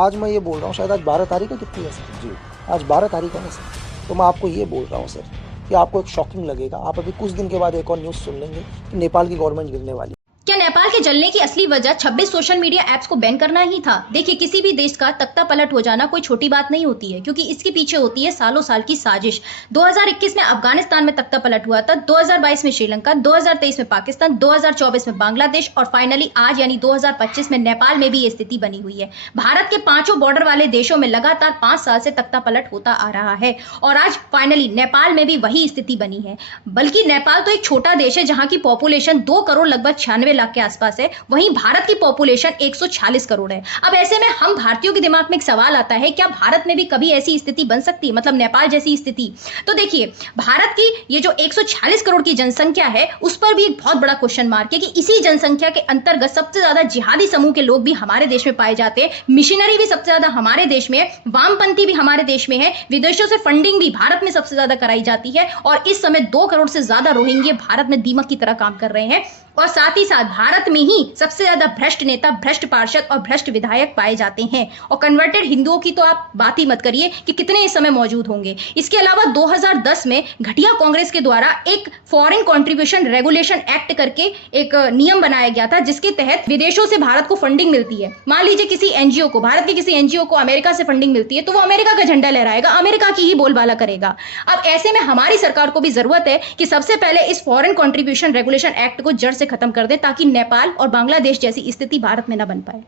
आज मैं ये बोल रहा हूँ, शायद आज 12 तारीख है, कितनी है सर? जी, आज 12 तारीख है ना सर। तो मैं आपको ये बोल रहा हूँ सर कि आपको एक शॉकिंग लगेगा। आप अभी कुछ दिन के बाद एक और न्यूज़ सुन लेंगे कि नेपाल की गवर्नमेंट गिरने वाली। क्या नेपाल के जलने की असली वजह 26 सोशल मीडिया ऐप्स को बैन करना ही था? देखिए, किसी भी देश का तख्ता पलट हो जाना कोई छोटी बात नहीं होती है, क्योंकि इसके पीछे होती है सालों साल की साजिश। 2021 में अफगानिस्तान में तख्ता पलट हुआ था, 2022 में श्रीलंका, 2023 में पाकिस्तान, 2024 में बांग्लादेश और फाइनली आज यानी 2025 में नेपाल में भी ये स्थिति बनी हुई है। भारत के पांचों बॉर्डर वाले देशों में लगातार 5 साल से तख्ता पलट होता आ रहा है और आज फाइनली नेपाल में भी वही स्थिति बनी है। बल्कि नेपाल तो एक छोटा देश है जहां की पॉपुलेशन 2 करोड़ लगभग 96 लाख के आसपास है, वहीं भारत की पॉपुलेशन 146 करोड़ है। अब ऐसे में हम भारतीयों के दिमाग में एक सवाल आता है, क्या भारत में भी कभी ऐसी स्थिति बन सकती है, मतलब नेपाल जैसी स्थिति? तो देखिए, भारत की ये जो 146 करोड़ की जनसंख्या है, उस पर भी एक बहुत बड़ा क्वेश्चन मार्क है कि इसी जनसंख्या के अंतर्गत सबसे ज्यादा जिहादी समूह के लोग भी हमारे देश में पाए जाते हैं, मिशनरी भी सबसे ज्यादा हमारे देश में है, वामपंथी भी हमारे देश में है, विदेशों से फंडिंग भी भारत में सबसे ज्यादा कराई जाती है और इस समय 2 करोड़ से ज्यादा रोहिंग्या भारत में दीमक की तरह काम कर रहे हैं और साथ ही साथ भारत में ही सबसे ज्यादा भ्रष्ट नेता, भ्रष्ट पार्षद और भ्रष्ट विधायक पाए जाते हैं और कन्वर्टेड हिंदुओं की तो आप बात ही मत करिए कि कितने इस समय मौजूद होंगे। इसके अलावा 2010 में घटिया कांग्रेस के द्वारा एक फॉरेन कंट्रीब्यूशन रेगुलेशन एक्ट करके एक नियम बनाया गया था, जिसके तहत विदेशों से भारत को फंडिंग मिलती है। मान लीजिए किसी एनजीओ को, भारत के किसी एनजीओ को अमेरिका से फंडिंग मिलती है, तो वो अमेरिका का झंडा लहराएगा, अमेरिका की ही बोलबाला करेगा। अब ऐसे में हमारी सरकार को भी जरूरत है कि सबसे पहले इस फॉरेन कंट्रीब्यूशन रेगुलेशन एक्ट को जड़ से खत्म कर दे, ताकि नेपाल और बांग्लादेश जैसी स्थिति भारत में न बन पाए।